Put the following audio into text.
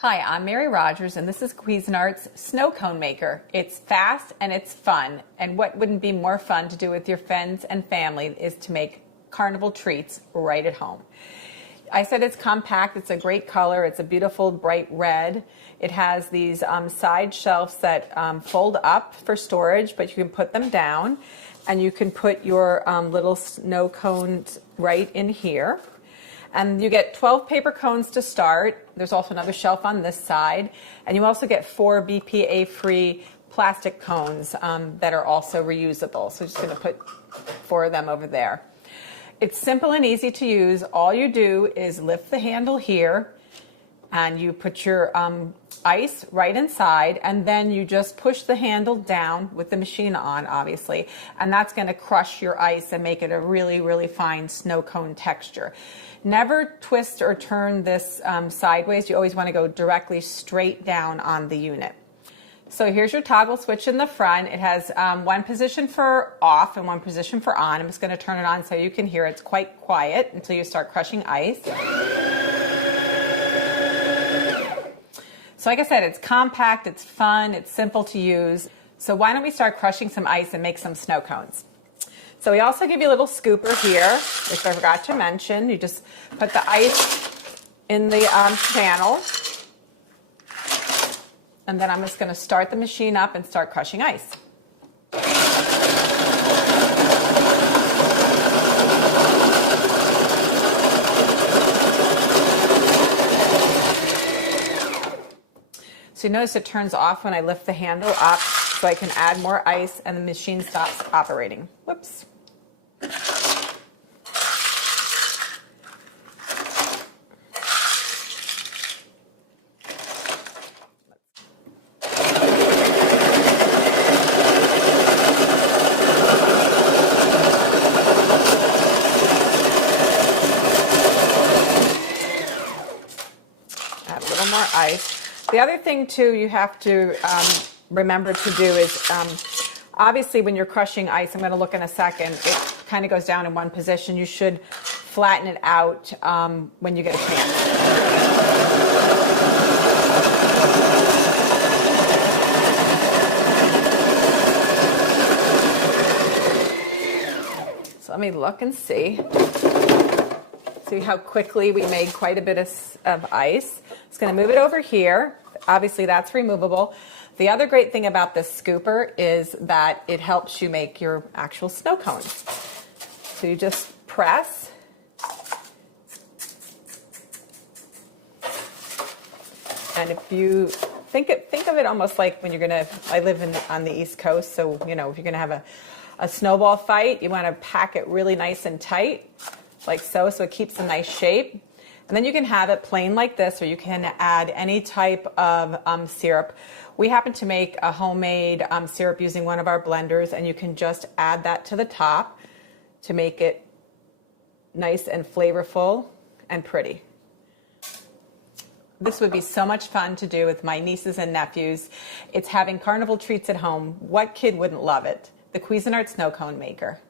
Hi, I'm Mary Rogers, and this is Cuisinart's Snow Cone Maker. It's fast and it's fun, and what wouldn't be more fun to do with your friends and family is to make carnival treats right at home. I said it's compact, it's a great color, it's a beautiful bright red. It has these side shelves that fold up for storage, but you can put them down, and you can put your little snow cones right in here. And you get 12 paper cones to start. There's also another shelf on this side. And you also get 4 BPA-free plastic cones that are also reusable. So I'm just going to put 4 of them over there. It's simple and easy to use. All you do is lift the handle here, and you put your ice right inside, and then you just push the handle down with the machine on, obviously, and that's going to crush your ice and make it a really, really fine snow cone texture. Never twist or turn this sideways. You always want to go directly straight down on the unit. So here's your toggle switch in the front. It has one position for off and one position for on. I'm just going to turn it on so you can hear. It's quite quiet until you start crushing ice. So like I said, it's compact, it's fun, it's simple to use. So why don't we start crushing some ice and make some snow cones? So we also give you a little scooper here, which I forgot to mention. You just put the ice in the channel. And then I'm just going to start the machine up and start crushing ice. So you notice it turns off when I lift the handle up, so I can add more ice and the machine stops operating. Whoops. Add a little more ice. The other thing, too, you have to remember to do is, obviously, when you're crushing ice, I'm going to look in a second, it kind of goes down in one position. You should flatten it out when you get a chance. So let me look and see. See how quickly we made quite a bit of ice. Just going to move it over here. Obviously, that's removable. The other great thing about this scooper is that it helps you make your actual snow cones. So you just press. And if you think of it almost like when you're going to, I live on the East Coast, so you know, if you're going to have a snowball fight, you want to pack it really nice and tight, like so it keeps a nice shape. And then you can have it plain like this, or you can add any type of syrup. We happen to make a homemade syrup using one of our blenders, and you can just add that to the top to make it nice and flavorful and pretty. This would be so much fun to do with my nieces and nephews. It's having carnival treats at home. What kid wouldn't love it? The Cuisinart Snow Cone Maker.